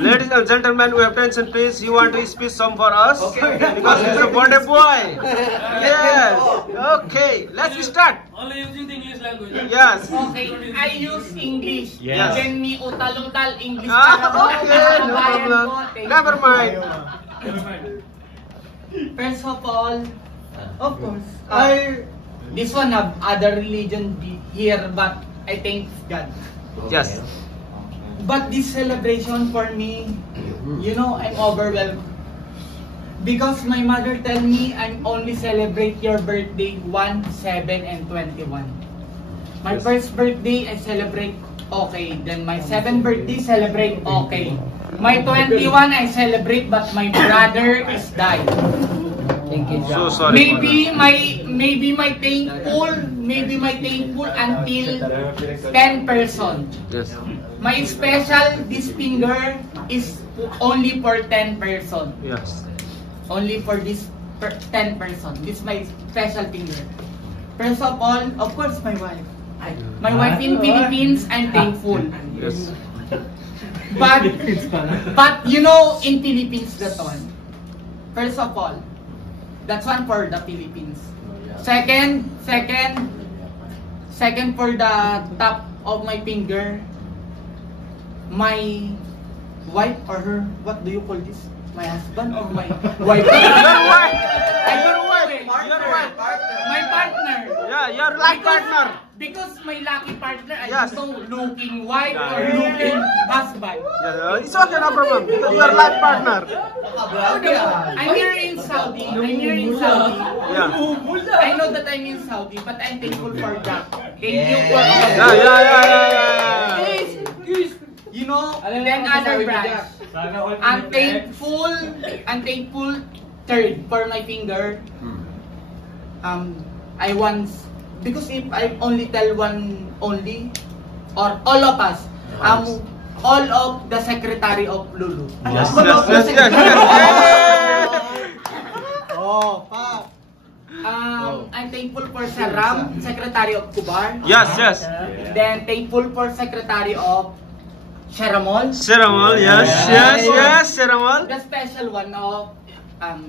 Ladies and gentlemen, we have attention please. You want to speak some for us? Okay. Because he's a birthday boy. Yes. Okay. Let's start. Only using the English language. Yes. Okay, I use English. Yes. Then me utal-utal English. Okay, no problem. Never mind. First of all, Of course. this one have other religion here, but I thank God. Yes. But this celebration for me, you know, I'm overwhelmed. Because my mother tell me I'm only celebrate your birthday 1, 7, and 21. My first birthday I celebrate okay. Then my 7th birthday celebrate okay. My 21 I celebrate but my brother is died. Thank you, So John. sorry. Maybe my thankful until 10 person. Yes. My special this finger is only for 10 person. Yes. Only for this 10 person. This is my special finger. First of all, of course, my wife. My wife in Philippines, I'm thankful. Yes. But you know, in Philippines, that one. First of all, that's one for the Philippines. Second for the top of my finger. My wife or her, what do you call this? My husband or my wife? Your wife. I don't know eh. Your wife. My partner. Yeah, your life partner. Because my lucky partner, I Yes. don't know looking wife or looking husband. Yeah, it's okay, no problem. Because your life partner. I'm here in Saudi. Yeah. I know that I'm in Saudi, but I'm thankful for that. Thank you for Yeah. You know, then other branch. I'm thankful third for my finger. I once, because if I only tell one only, or all of us, all of the secretary of Lulu. Yes. Oh, pa. I'm thankful for Saram, secretary of Kubar. Yes. Then thankful for secretary of Sharamol. Seramal, yes. Seramal. The special one of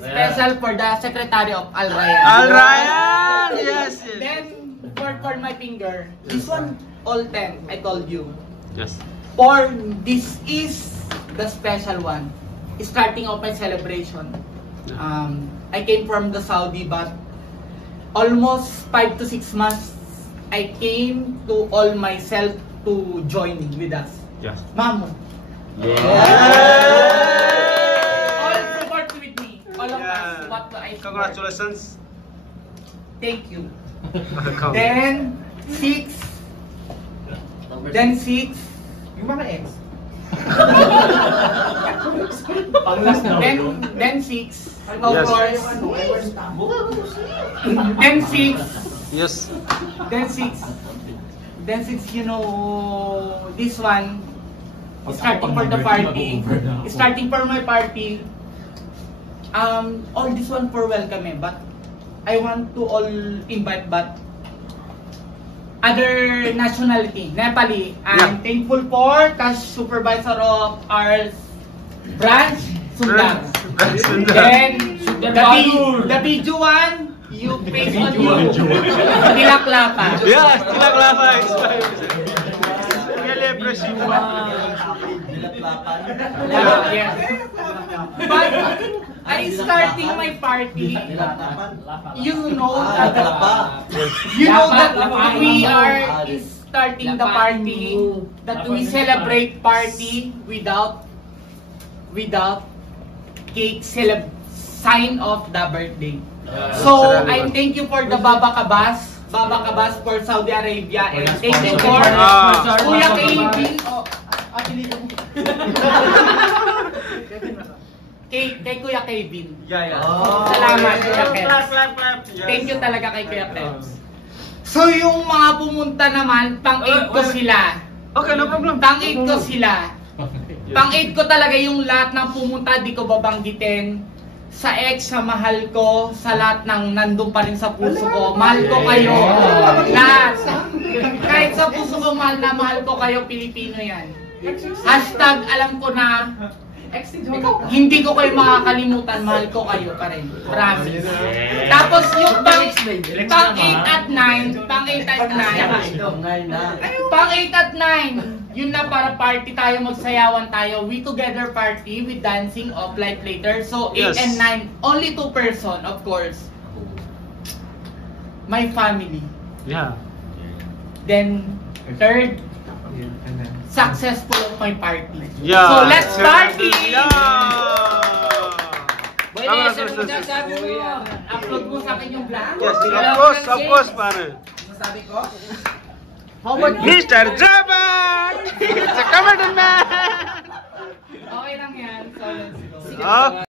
special for the secretary of Al Rayyan. Al Rayyan, yes. Then for my finger, this one all 10. I told you. Yes. For this is the special one. Starting of my celebration. I came from the Saudi, but almost 5 to 6 months I came to all myself to join with us. Yes. Mamo. Yeah. All support with me. All of us. What I support. Congratulations. Thank you. Welcome. Then 6. Yung mga ex. Then 6. Of Yes. course. Then 6. Yes. Then 6, you know, this one, starting for the party, starting for my party, all this one for welcome but I want to all invite but other nationality, Nepali. I'm thankful for cash supervisor of our branch, Sundar. Then the video one, you face on you, Tilaklapa. Yes, Tilaklapa is really appreciate. Yes. But I starting my party. You know that we are starting the party, that we celebrate party without cake sign of the birthday. So I thank you for the Baba Kabas for Saudi Arabia, and thank you for Kuya Kevin. Kay Kuya Kevin. Salamat, Kuya Kevin. Thank you talaga kay Kuya Kevin. So yung mga pumunta naman, pang-aid ko sila. Okay, no problem. Pang-aid ko sila. Pang-aid ko talaga yung lahat ng pumunta, di ko babanggitin. Sa ex, sa mahal ko, sa lahat ng nandun pa rin sa puso ko. Mahal ko kayo. Lahat. Kahit sa puso ko, mahal ko kayo, Pilipino yan. Hashtag alam ko na hindi ko kayo makakalimutan, mahal ko kayo pa rin. Promise. Tapos yung pang 8 at 9, pang 8 at 9, pang 8 at 9, yun na para party tayo, magsayawan tayo. We together party with dancing off like later. So 8 Yes. and 9, only 2 person, of course. My family. Yeah. Then, third, successful of my party. Yeah. So let's party! Yeah. Pwede, sir, sabi mo. Upload mo sa akin yung vlog. Yes, of course, pare. Masabi ko? Mr. Jabat! It's a comedy man! Okay lang yan. So, let's go. Okay.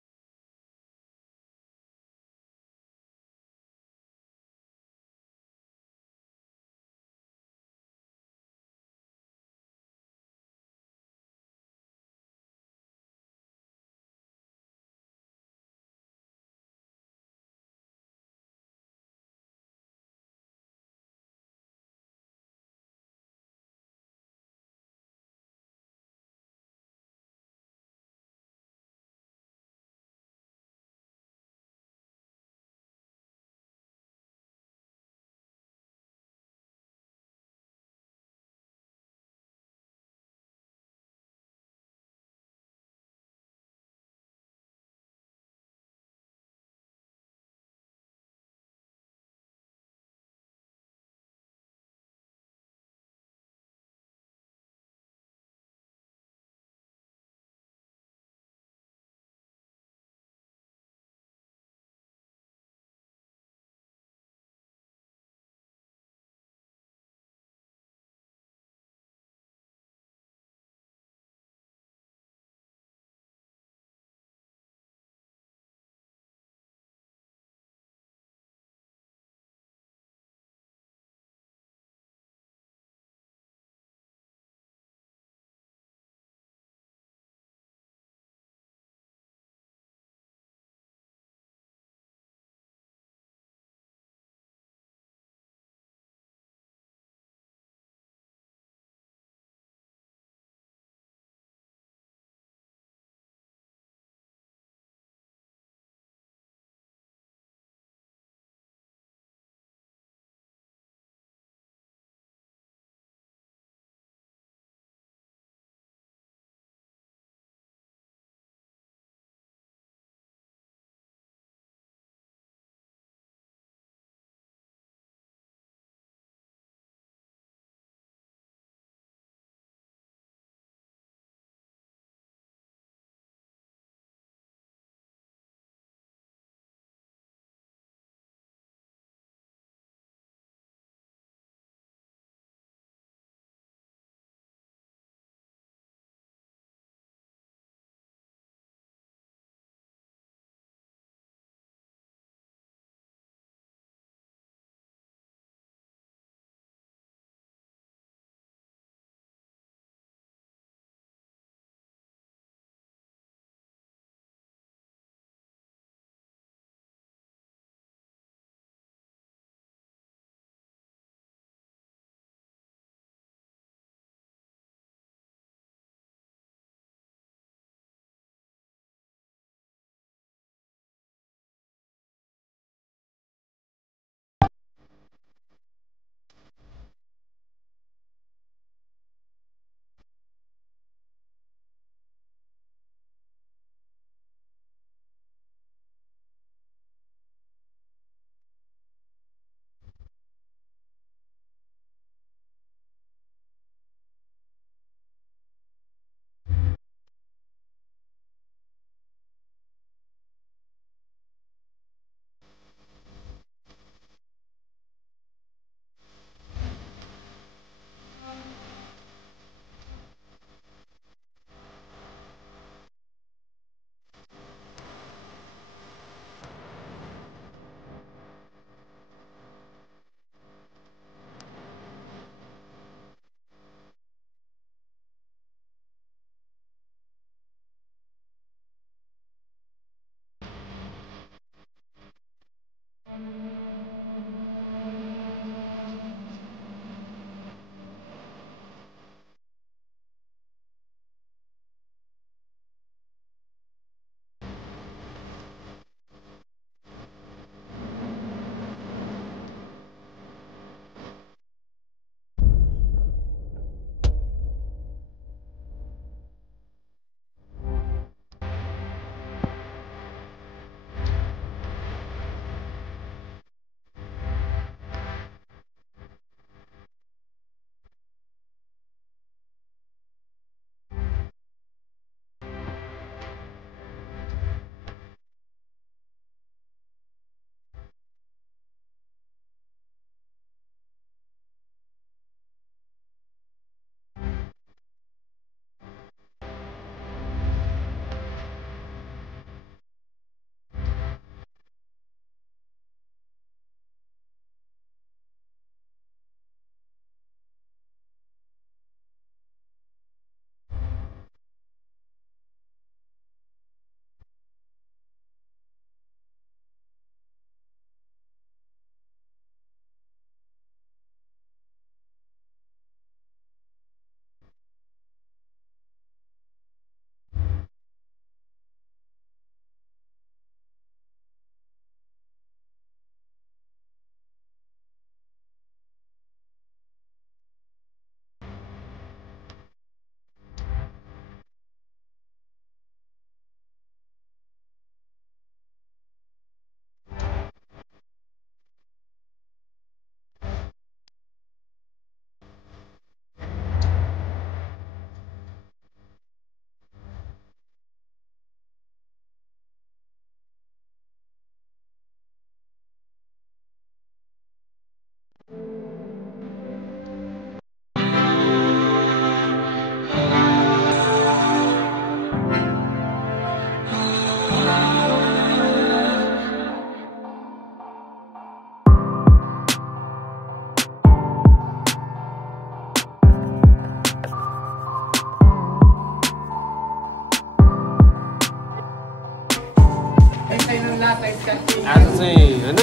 आज चाहिँ हैन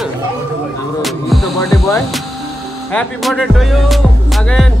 हाम्रो the birthday boy happy birthday to you again